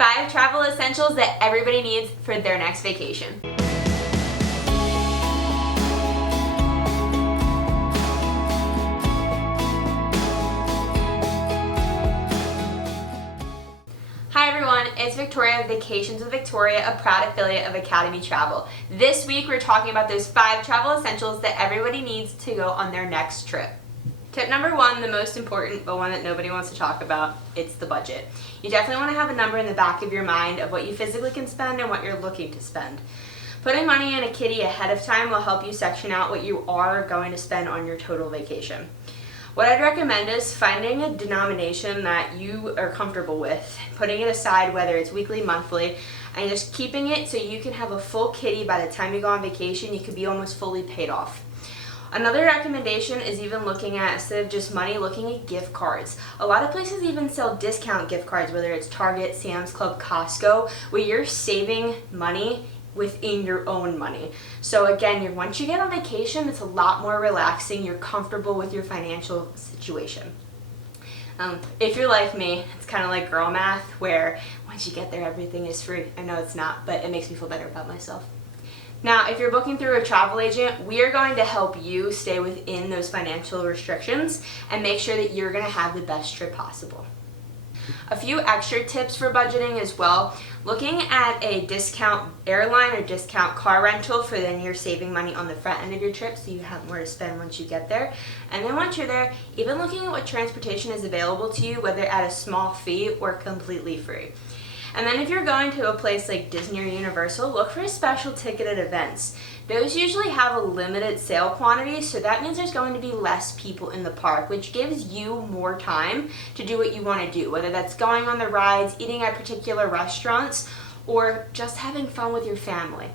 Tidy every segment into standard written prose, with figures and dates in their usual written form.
5 travel essentials that everybody needs for their next vacation. Hi everyone, it's Victoria of Vacations with Victoria, a proud affiliate of Academy Travel. This week we're talking about those 5 travel essentials that everybody needs to go on their next trip. Tip number 1, the most important, but one that nobody wants to talk about, it's the budget. You definitely want to have a number in the back of your mind of what you physically can spend and what you're looking to spend. Putting money in a kitty ahead of time will help you section out what you are going to spend on your total vacation. What I'd recommend is finding a denomination that you are comfortable with, putting it aside whether it's weekly, monthly, and just keeping it so you can have a full kitty by the time you go on vacation. You could be almost fully paid off. Another recommendation is even looking at, instead of just money, looking at gift cards. A lot of places even sell discount gift cards, whether it's Target, Sam's Club, Costco, where you're saving money within your own money. So again, once you get on vacation, it's a lot more relaxing. You're comfortable with your financial situation. If you're like me, it's kind of like girl math, where once you get there, everything is free. I know it's not, but it makes me feel better about myself. Now, if you're booking through a travel agent, we are going to help you stay within those financial restrictions and make sure that you're going to have the best trip possible. A few extra tips for budgeting as well. Looking at a discount airline or discount car rental, for then you're saving money on the front end of your trip so you have more to spend once you get there. And then once you're there, even looking at what transportation is available to you, whether at a small fee or completely free. And then if you're going to a place like Disney or Universal, look for special ticketed events. Those usually have a limited sale quantity, so that means there's going to be less people in the park, which gives you more time to do what you want to do, whether that's going on the rides, eating at particular restaurants, or just having fun with your family.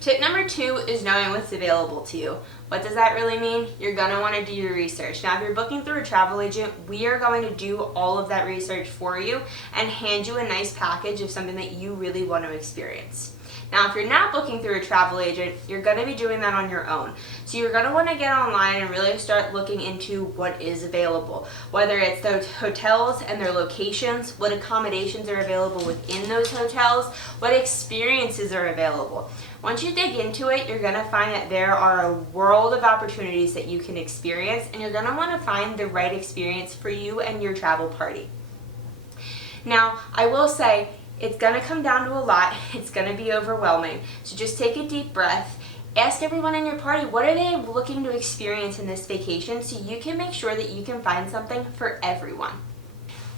Tip number 2 is knowing what's available to you. What does that really mean? You're going to want to do your research. Now, if you're booking through a travel agent, we are going to do all of that research for you and hand you a nice package of something that you really want to experience. Now, if you're not booking through a travel agent, you're going to be doing that on your own. So you're going to want to get online and really start looking into what is available, whether it's those hotels and their locations, what accommodations are available within those hotels, what experiences are available. Once you dig into it, you're going to find that there are a world of opportunities that you can experience, and you're going to want to find the right experience for you and your travel party. Now, I will say, it's going to come down to a lot. It's going to be overwhelming. So just take a deep breath. Ask everyone in your party, what are they looking to experience in this vacation, so you can make sure that you can find something for everyone.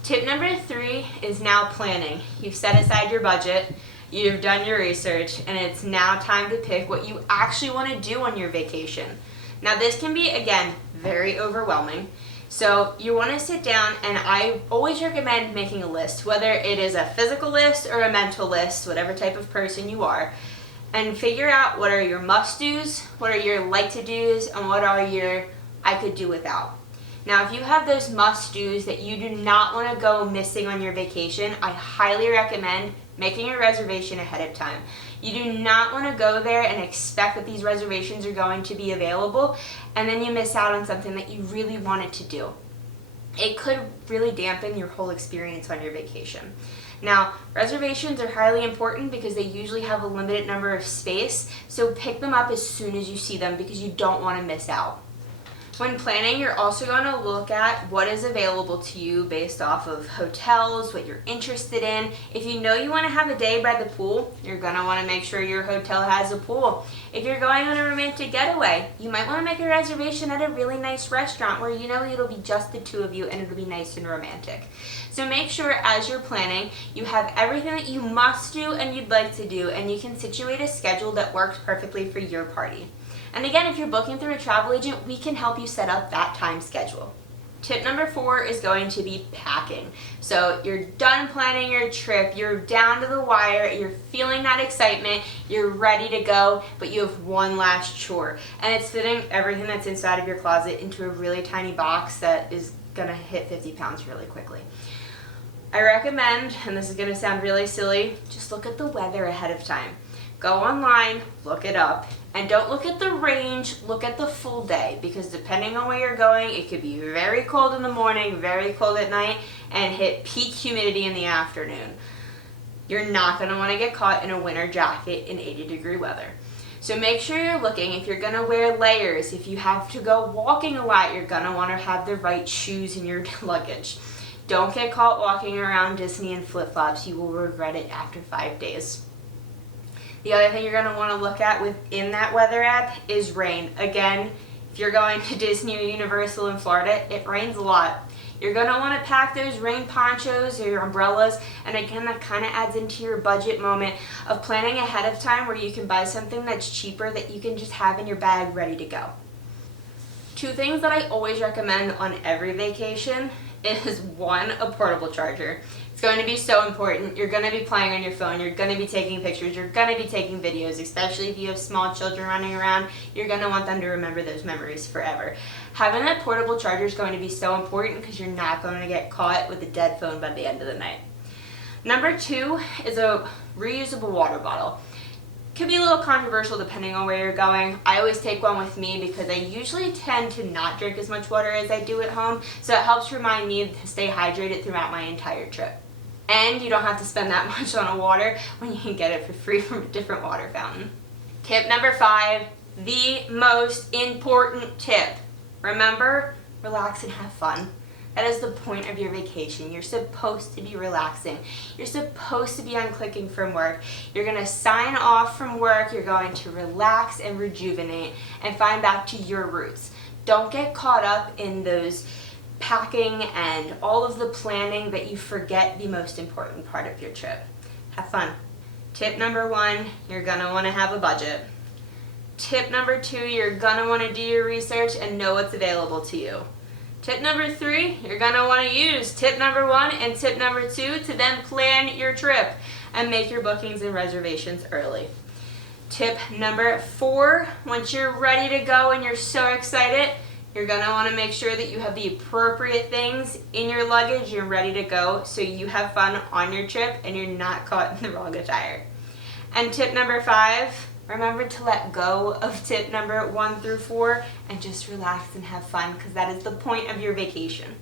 Tip number 3 is now planning. You've set aside your budget. You've done your research, and it's now time to pick what you actually want to do on your vacation. Now, this can be, again, very overwhelming. So you want to sit down, and I always recommend making a list, whether it is a physical list or a mental list, whatever type of person you are, and figure out what are your must-dos, what are your like-to-dos, and what are your I could do without. Now, if you have those must-dos that you do not want to go missing on your vacation, I highly recommend making a reservation ahead of time. You do not want to go there and expect that these reservations are going to be available, and then you miss out on something that you really wanted to do. It could really dampen your whole experience on your vacation. Now, reservations are highly important because they usually have a limited number of space, so pick them up as soon as you see them because you don't want to miss out. When planning, you're also going to look at what is available to you based off of hotels, what you're interested in. If you know you want to have a day by the pool, you're going to want to make sure your hotel has a pool. If you're going on a romantic getaway, you might want to make a reservation at a really nice restaurant where you know it'll be just the two of you and it'll be nice and romantic. So make sure as you're planning, you have everything that you must do and you'd like to do, and you can situate a schedule that works perfectly for your party. And again, if you're booking through a travel agent, we can help you set up that time schedule. Tip number 4 is going to be packing. So you're done planning your trip, you're down to the wire, you're feeling that excitement, you're ready to go, but you have one last chore. And it's fitting everything that's inside of your closet into a really tiny box that is going to hit 50 pounds really quickly. I recommend, and this is going to sound really silly, just look at the weather ahead of time. Go online, look it up, and don't look at the range, look at the full day, because depending on where you're going, it could be very cold in the morning, very cold at night, and hit peak humidity in the afternoon. You're not going to want to get caught in a winter jacket in 80-degree weather. So make sure you're looking. If you're going to wear layers, if you have to go walking a lot, you're going to want to have the right shoes in your luggage. Don't get caught walking around Disney in flip-flops. You will regret it after 5 days. The other thing you're going to want to look at within that weather app is rain. Again, if you're going to Disney or Universal in Florida, it rains a lot. You're going to want to pack those rain ponchos or your umbrellas, and again, that kind of adds into your budget moment of planning ahead of time where you can buy something that's cheaper that you can just have in your bag ready to go. 2 things that I always recommend on every vacation is 1, a portable charger. It's going to be so important. You're going to be playing on your phone, you're going to be taking pictures, you're going to be taking videos, especially if you have small children running around. You're going to want them to remember those memories forever. Having that portable charger is going to be so important because you're not going to get caught with a dead phone by the end of the night. Number 2 is a reusable water bottle. Could be a little controversial depending on where you're going. I always take one with me because I usually tend to not drink as much water as I do at home, so it helps remind me to stay hydrated throughout my entire trip. And you don't have to spend that much on a water when you can get it for free from a different water fountain. Tip number 5, the most important tip. Remember, relax and have fun. That is the point of your vacation. You're supposed to be relaxing. You're supposed to be unclicking from work. You're going to sign off from work. You're going to relax and rejuvenate and find back to your roots. Don't get caught up in those packing and all of the planning that you forget the most important part of your trip. Have fun. Tip number 1, you're going to want to have a budget. Tip number 2, you're going to want to do your research and know what's available to you. Tip number 3, you're going to want to use tip number 1 and tip number 2 to then plan your trip and make your bookings and reservations early. Tip number 4, once you're ready to go and you're so excited, you're going to want to make sure that you have the appropriate things in your luggage, you're ready to go so you have fun on your trip and you're not caught in the wrong attire. And tip number 5, remember to let go of tip number 1 through 4 and just relax and have fun because that is the point of your vacation.